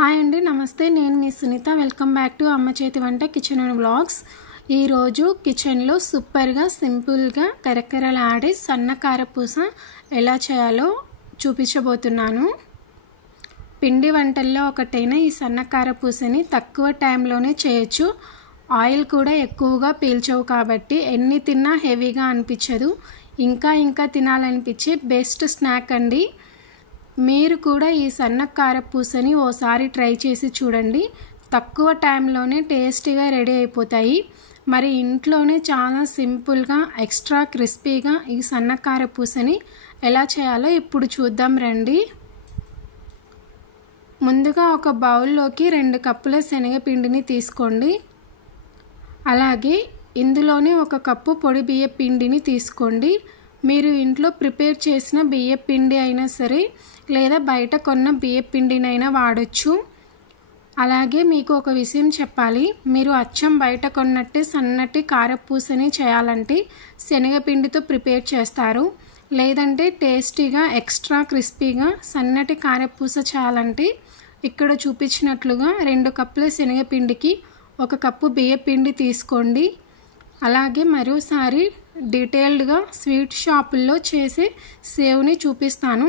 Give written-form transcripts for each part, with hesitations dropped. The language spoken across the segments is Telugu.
హాయ్ అండి, నమస్తే. నేను మీ సునీత. వెల్కమ్ బ్యాక్ టు అమ్మ చేతి వంట కిచెన్ అండ్ వ్లాగ్స్. ఈరోజు కిచెన్లో సూపర్గా సింపుల్గా కరకరలాడే సన్న కారపూస ఎలా చేయాలో చూపించబోతున్నాను. పిండి వంటల్లో ఒకటైన ఈ సన్న కారపూసని తక్కువ టైంలోనే చేయొచ్చు. ఆయిల్ కూడా ఎక్కువగా పీల్చవు కాబట్టి ఎన్ని తిన్నా హెవీగా అనిపించదు. ఇంకా తినాలనిపించే బెస్ట్ స్నాక్ అండి. మీరు కూడా ఈ సన్న కారపూసని ఓసారి ట్రై చేసి చూడండి. తక్కువ టైంలోనే టేస్టీగా రెడీ అయిపోతాయి. మరి ఇంట్లోనే చాలా సింపుల్గా ఎక్స్ట్రా క్రిస్పీగా ఈ సన్న కారపూసని ఎలా చేయాలో ఇప్పుడు చూద్దాం రండి. ముందుగా ఒక బౌల్లోకి 2 కప్పుల శనగపిండిని తీసుకోండి. అలాగే ఇందులోనే 1 కప్పు పొడి బియ్య పిండిని తీసుకోండి. మీరు ఇంట్లో ప్రిపేర్ చేసిన బియ్య పిండి అయినా సరే లేదా బయట కొన్న బియ్య పిండినైనా వాడచ్చు. అలాగే మీకు ఒక విషయం చెప్పాలి, మీరు అచ్చం బయట కొన్నట్టే సన్నటి కారపూసని చేయాలంటే శనగపిండితో ప్రిపేర్ చేస్తారు. లేదంటే టేస్టీగా ఎక్స్ట్రా క్రిస్పీగా సన్నటి కారపూస చేయాలంటే ఇక్కడ చూపించినట్లుగా 2 కప్పుల శనగపిండికి 1 కప్పు బియ్య పిండి తీసుకోండి. అలాగే మరోసారి డీటెయిల్డ్గా స్వీట్ షాపుల్లో చేసే సేవ్ని చూపిస్తాను.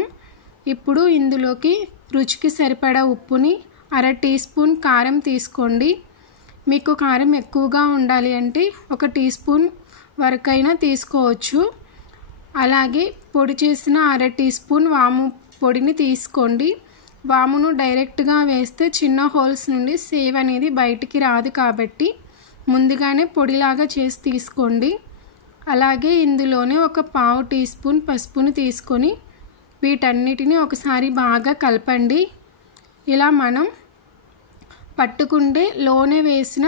ఇప్పుడు ఇందులోకి రుచికి సరిపడా ఉప్పుని, 1/2 టీ స్పూన్ కారం తీసుకోండి. మీకు కారం ఎక్కువగా ఉండాలి అంటే 1 టీ స్పూన్ వరకైనా తీసుకోవచ్చు. అలాగే పొడి చేసిన 1/2 టీ స్పూన్ వాము పొడిని తీసుకోండి. వామును డైరెక్ట్గా వేస్తే చిన్న హోల్స్ నుండి సేవ్ అనేది బయటికి రాదు కాబట్టి ముందుగానే పొడిలాగా చేసి తీసుకోండి. అలాగే ఇందులోనే 1/4 టీ స్పూన్ పసుపును తీసుకొని వీటన్నిటిని ఒకసారి బాగా కలపండి. ఇలా మనం పట్టుకుంటే లోనే వేసిన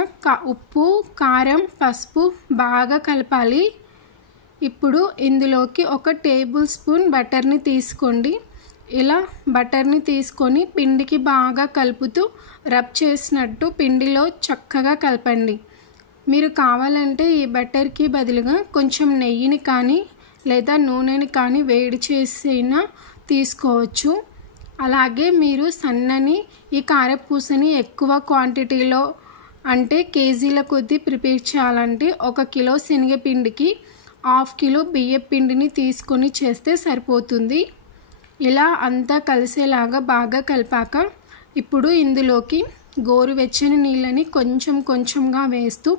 ఉప్పు, కారం, పసుపు బాగా కలపాలి. ఇప్పుడు ఇందులోకి 1 టేబుల్ స్పూన్ బటర్ని తీసుకోండి. ఇలా బటర్ని తీసుకొని పిండికి బాగా కలుపుతూ రబ్ చేసినట్టు పిండిలో చక్కగా కలపండి. మీరు కావాలంటే ఈ బటర్కి బదులుగా కొంచెం నెయ్యిని కానీ లేదా నూనెని కానీ వేడి చేసినా తీసుకోవచ్చు. అలాగే మీరు సన్నని ఈ కారపూసని ఎక్కువ క్వాంటిటీలో అంటే కేజీల కొద్దీ ప్రిపేర్ చేయాలంటే 1 కిలో శనగపిండికి 1/2 కిలో బియ్య పిండిని తీసుకొని చేస్తే సరిపోతుంది. ఇలా అంతా కలిసేలాగా బాగా కలిపాక ఇప్పుడు ఇందులోకి గోరువెచ్చని నీళ్ళని కొంచెంగా వేస్తూ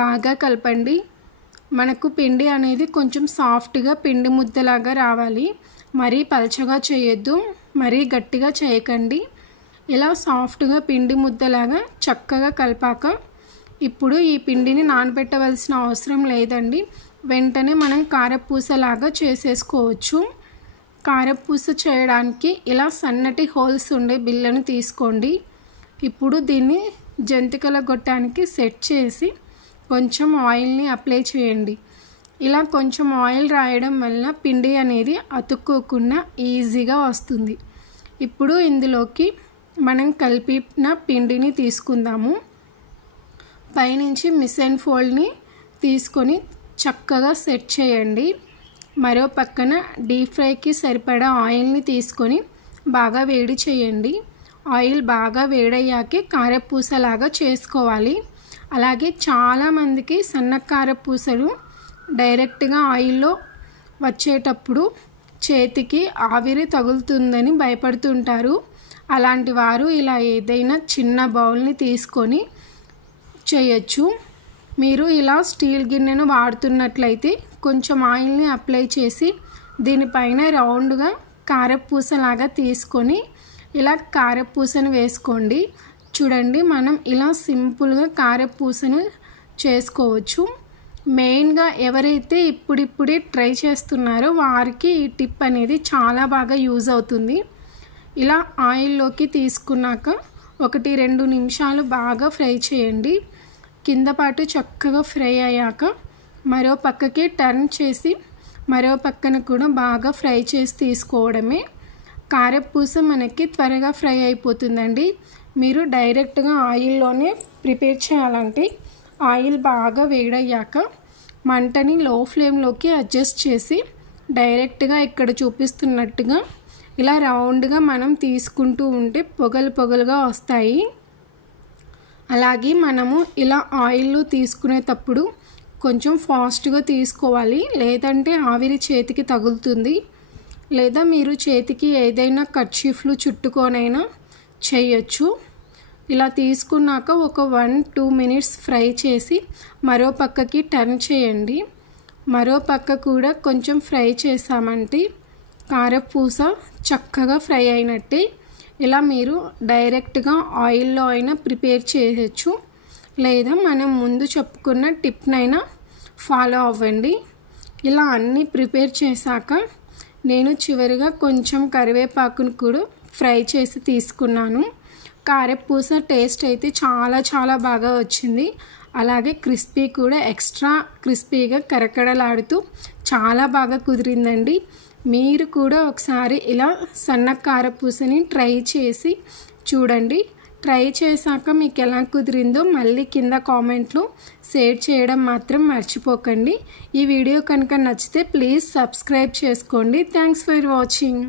బాగా కలపండి. మనకు పిండి అనేది కొంచెం సాఫ్ట్గా పిండి ముద్దలాగా రావాలి. మరీ పలచగా చేయొద్దు, మరీ గట్టిగా చేయకండి. ఇలా సాఫ్ట్గా పిండి ముద్దలాగా చక్కగా కలిపాక ఇప్పుడు ఈ పిండిని నానబెట్టవలసిన అవసరం లేదండి. వెంటనే మనం కారపూసలాగా చేసేసుకోవచ్చు. కారపూస చేయడానికి ఇలా సన్నటి హోల్స్ ఉండే బిళ్ళను తీసుకోండి. ఇప్పుడు దీన్ని జంతికల గొట్టానికి సెట్ చేసి కొంచెం ఆయిల్ని అప్లై చేయండి. ఇలా కొంచెం ఆయిల్ రాయడం వల్ల పిండి అనేది అతుక్కోకుండా ఈజీగా వస్తుంది. ఇప్పుడు ఇందులోకి మనం కలిపిన పిండిని తీసుకుందాము. పైనుంచి మిస్ అండ్ ఫోల్డ్ని తీసుకొని చక్కగా సెట్ చేయండి. మరో పక్కన డీప్ ఫ్రైకి సరిపడా ఆయిల్ని తీసుకొని బాగా వేడి చేయండి. ఆయిల్ బాగా వేడయ్యాకే కారపూసలాగా చేసుకోవాలి. అలాగే చాలామందికి సన్న కారపూసలు డైరెక్ట్గా ఆయిల్లో వచ్చేటప్పుడు చేతికి ఆవిరి తగులుతుందని భయపడుతుంటారు. అలాంటి వారు ఇలా ఏదైనా చిన్న బౌల్ని తీసుకొని చేయొచ్చు. మీరు ఇలా స్టీల్ గిన్నెను వాడుతున్నట్లయితే కొంచెం ఆయిల్ని అప్లై చేసి దీనిపైన రౌండ్గా కారపూసలాగా తీసుకొని ఇలా కారపూసను వేసుకోండి. చూడండి, మనం ఇలా సింపుల్గా కారపూసను చేసుకోవచ్చు. మెయిన్గా ఎవరైతే ఇప్పుడిప్పుడే ట్రై చేస్తున్నారో వారికి ఈ టిప్ అనేది చాలా బాగా యూజ్ అవుతుంది. ఇలా ఆయిల్లోకి తీసుకున్నాక 1-2 నిమిషాలు బాగా ఫ్రై చేయండి. కింద పాటు చక్కగా ఫ్రై అయ్యాక మరో పక్కకి టర్న్ చేసి మరో పక్కన కూడా బాగా ఫ్రై చేసి తీసుకోవడమే. కారపూస మనకి త్వరగా ఫ్రై అయిపోతుందండి. మీరు డైరెక్ట్గా ఆయిల్లోనే ప్రిపేర్ చేయాలంటే ఆయిల్ బాగా వేడయ్యాక మంటని లో ఫ్లేమ్లోకి అడ్జస్ట్ చేసి డైరెక్ట్గా ఇక్కడ చూపిస్తున్నట్టుగా ఇలా రౌండ్గా మనం తీసుకుంటూ ఉంటే పొగలు పొగలుగా వస్తాయి. అలాగే మనము ఇలా ఆయిల్లో తీసుకునేటప్పుడు కొంచెం ఫాస్ట్గా తీసుకోవాలి, లేదంటే ఆవిరి చేతికి తగులుతుంది. లేదా మీరు చేతికి ఏదైనా కర్చీఫ్లు చుట్టుకొనైనా చేయొచ్చు. ఇలా తీసుకున్నాక ఒక 1-2 మినిట్స్ ఫ్రై చేసి మరో పక్కకి టర్న్ చేయండి. మరో పక్క కూడా కొంచెం ఫ్రై చేసామంటే కారపూస చక్కగా ఫ్రై అయినట్టే. ఇలా మీరు డైరెక్ట్గా ఆయిల్లో అయినా ప్రిపేర్ చేయొచ్చు, లేదా మనం ముందు చెప్పుకున్న టిప్నైనా ఫాలో అవ్వండి. ఇలా అన్నీ ప్రిపేర్ చేశాక నేను చివరిగా కొంచెం కరివేపాకును కూడా ఫ్రై చేసి తీసుకున్నాను. కారపూస టేస్ట్ అయితే చాలా బాగా వచ్చింది. అలాగే క్రిస్పీ కూడా ఎక్స్ట్రా క్రిస్పీగా కరకరలాడుతూ చాలా బాగా కుదిరిందండి. మీరు కూడా ఒకసారి ఇలా సన్న కారపూసని ట్రై చేసి చూడండి. ట్రై చేశాక మీకు ఎలా కుదిరిందో మళ్ళీ కింద కామెంట్లో షేర్ చేయడం మాత్రం మర్చిపోకండి. ఈ వీడియో కనుక నచ్చితే ప్లీజ్ సబ్స్క్రైబ్ చేసుకోండి. Thanks for watching.